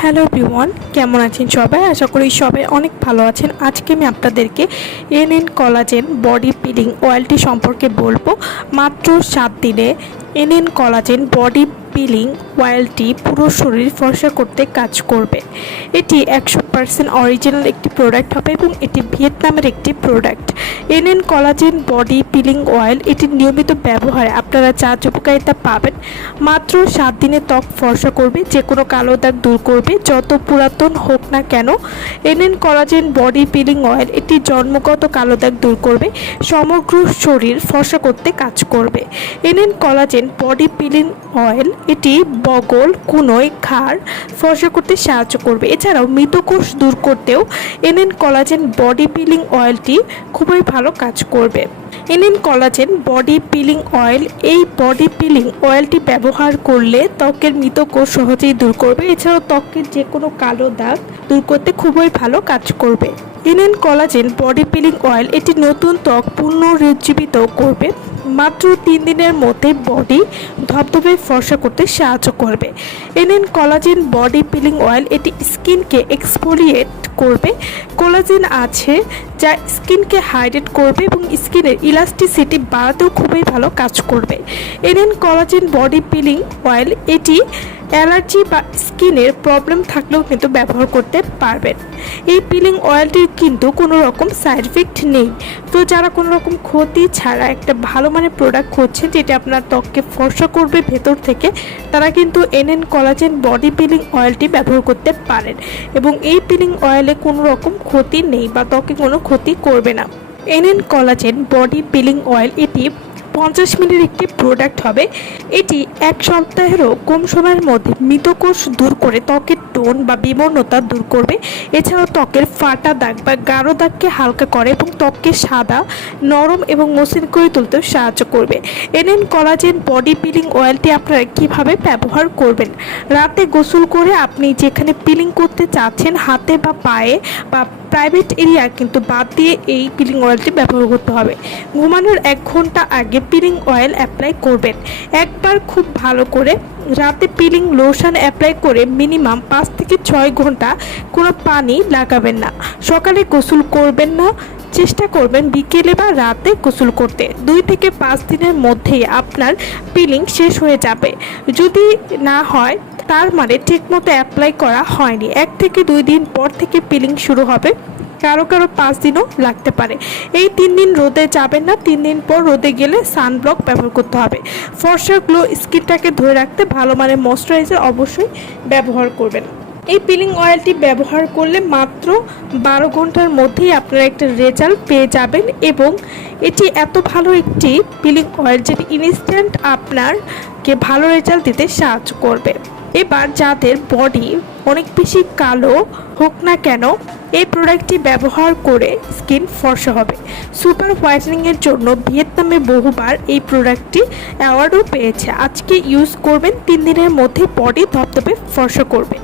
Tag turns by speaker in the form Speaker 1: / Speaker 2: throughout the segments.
Speaker 1: Hello everyone, কেমন আছেন সবাই? আশা করি সবাই অনেক ভালো আছেন। আজকে আমি আপনাদেরকে N N collagen body peeling অয়েলটি সম্পর্কে বলব। মাত্র সাত দিনে N N collagen body peeling অয়েলটি পুরো শরীর ফর্সা করতে কাজ করবে। এটি একশো পার্সেন্ট অরিজিনাল একটি প্রোডাক্ট হবে এবং এটি ভিয়েতনামের একটি product N N collagen body peeling oil এটি নিয়মিত ব্যবহারে। আপনারা চা উপকারিতা পাবেন, মাত্র সাত দিনে ত্বক ফর্সা করবে যে কোনো কালো দাগ দূর করবে, যত পুরাতন হোক না কেন। N N collagen body peeling oil এটি জন্মগত কালো দাগ দূর করবে, সমগ্র শরীর ফর্সা করতে কাজ করবে। N N collagen body peeling oil এটি বগল, কুনোয়, ঘাড় ফর্সা করতে সাহায্য করবে। এছাড়াও মৃতকোষ দূর করতেও এনএন কলাজেন বডি পিলিং অয়েলটি খুবই ভালো কাজ করবে। NN collagen body peeling oil, এই বডি পিলিং অয়েলটি ব্যবহার করলে ত্বকের মৃতকোষ সহজেই দূর করবে। এছাড়াও ত্বকের যে কোনো কালো দাগ দূর করতে খুবই ভালো কাজ করবে। NN collagen body peeling oil এটি নতুন ত্বক পুনরুজ্জীবিত করবে। মাত্র তিন দিনের মধ্যে বডি ধবধবে ফর্সা করতে সাহায্য করবে। NN collagen body peeling oil এটি স্কিনকে এক্সফোলিয়েট করবে। কোলাজেন আছে যা স্কিনকে হাইড্রেট করবে এবং স্কিনের ইলাস্টিসিটি বাড়াতেও খুবই ভালো কাজ করবে। NN collagen body peeling oil, এটি অ্যালার্জি বা স্কিনের প্রবলেম থাকলেও কিন্তু ব্যবহার করতে পারবেন। এই পিলিং অয়েলটির কিন্তু কোনো রকম সাইড এফেক্ট নেই। তো যারা কোনো রকম ক্ষতি ছাড়া একটা ভালো মানের প্রোডাক্ট খুঁজছেন, যেটা আপনার ত্বককে ফর্সা করবে ভেতর থেকে, তারা কিন্তু এনএন কলাজেন বডি পিলিং অয়েলটি ব্যবহার করতে পারেন। এবং এই পিলিং অয়েলে কোনো রকম ক্ষতি নেই বা ত্বকে কোনো ক্ষতি করবে না। NN collagen body peeling oil এটি পঞ্চাশ মিনিট একটি প্রোডাক্ট হবে। এটি এক সপ্তাহেরও কম সময়ের মধ্যে মৃতকোষ দূর করে ত্বকের টোন বা বিবর্ণতা দূর করবে। এছাড়াও ত্বকের ফাটা দাগ বা গাঢ় দাগকে হালকা করে এবং ত্বককে সাদা, নরম এবং মসৃণ করে তুলতেও সাহায্য করবে। এনএন কলাজেন বডি পিলিং অয়েলটি আপনারা কীভাবে ব্যবহার করবেন? রাতে গোসল করে আপনি যেখানে পিলিং করতে চাচ্ছেন, হাতে বা পায়ে বা প্রাইভেট এরিয়া কিন্তু বাদ দিয়ে এই পিলিং অয়েলটি ব্যবহার করতে হবে। ঘুমানোর এক ঘণ্টা আগে পিলিং অয়েল অ্যাপ্লাই করবেন। একবার খুব ভালো করে রাতে পিলিং লোশন অ্যাপ্লাই করে মিনিমাম পাঁচ থেকে ছয় ঘণ্টা কোনো পানি লাগাবেন না। সকালে গোসল করবেন না, চেষ্টা করবেন বিকেলে বা রাতে গোসল করতে। দুই থেকে পাঁচ দিনের মধ্যেই আপনার পিলিং শেষ হয়ে যাবে। যদি না হয়, তার মানে ঠিকমতো অ্যাপ্লাই করা হয়নি। এক থেকে দুই দিন পর থেকে পিলিং শুরু হবে। কারও কারও পাঁচ দিনও লাগতে পারে। এই তিন দিন রোদে যাবেন না, তিন দিন পর রোদে গেলে সানব্লক ব্যবহার করতে হবে। ফর্সা গ্লো স্কিনটাকে ধরে রাখতে ভালো মানের ময়শ্চারাইজার অবশ্যই ব্যবহার করবেন। এই পিলিং অয়েলটি ব্যবহার করলে মাত্র বারো ঘণ্টার মধ্যেই আপনারা একটা রেজাল্ট পেয়ে যাবেন এবং এটি এত ভালো একটি পিলিং অয়েল যেটি ইনস্ট্যান্ট আপনারকে ভালো রেজাল্ট দিতে সাহায্য করবে। এবার যাদের বডি অনেক বেশি কালো হোক না কেন এই প্রোডাক্টটি ব্যবহার করে স্কিন ফর্সা হবে। সুপার হোয়াইটেনিংয়ের জন্য ভিয়েতনামে বহুবার এই প্রোডাক্টটি অ্যাওয়ার্ডও পেয়েছে। আজকে ইউজ করবেন তিন দিনের মধ্যে বডি ধপধপে ফর্সা করবে।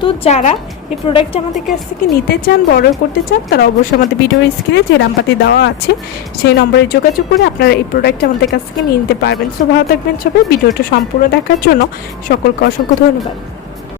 Speaker 1: তো যারা এই প্রোডাক্টটা আমাদের কাছ থেকে নিতে চান অর্ডার করতে চান, তারা অবশ্যই আমাদের ভিডিওর স্ক্রিনে যে নাম্বারটি দেওয়া আছে, সেই নম্বরে যোগাযোগ করে আপনারা এই প্রোডাক্টটা আমাদের কাছ থেকে নিতে পারবেন। সো ভালো থাকবেন সবাই। ভিডিওটা সম্পূর্ণ দেখার জন্য সকলকে অসংখ্য ধন্যবাদ।